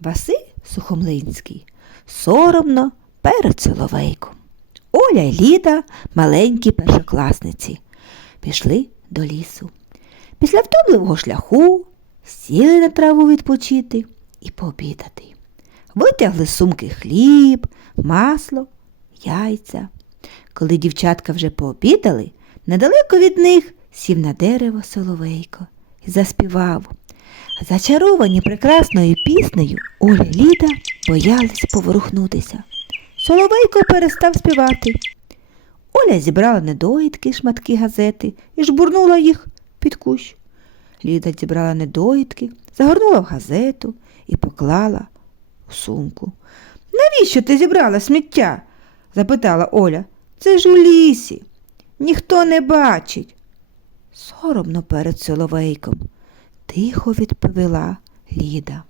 Василь Сухомлинський соромно перед Соловейком. Оля й Ліда, маленькі першокласниці, пішли до лісу. Після втомливого шляху сіли на траву відпочити і пообідати. Витягли з сумки хліб, масло, яйця. Коли дівчатка вже пообідали, недалеко від них сів на дерево соловейко і заспівав. Зачаровані прекрасною піснею, Оля Ліда боялись поворухнутися. Соловейко перестав співати. Оля зібрала недоїдки, шматки газети і жбурнула їх під кущ. Ліда зібрала недоїдки, загорнула в газету і поклала у сумку. Навіщо ти зібрала сміття? запитала Оля. Це ж у лісі. Ніхто не бачить. Соромно перед Соловейком, тихо відповіла Ліда.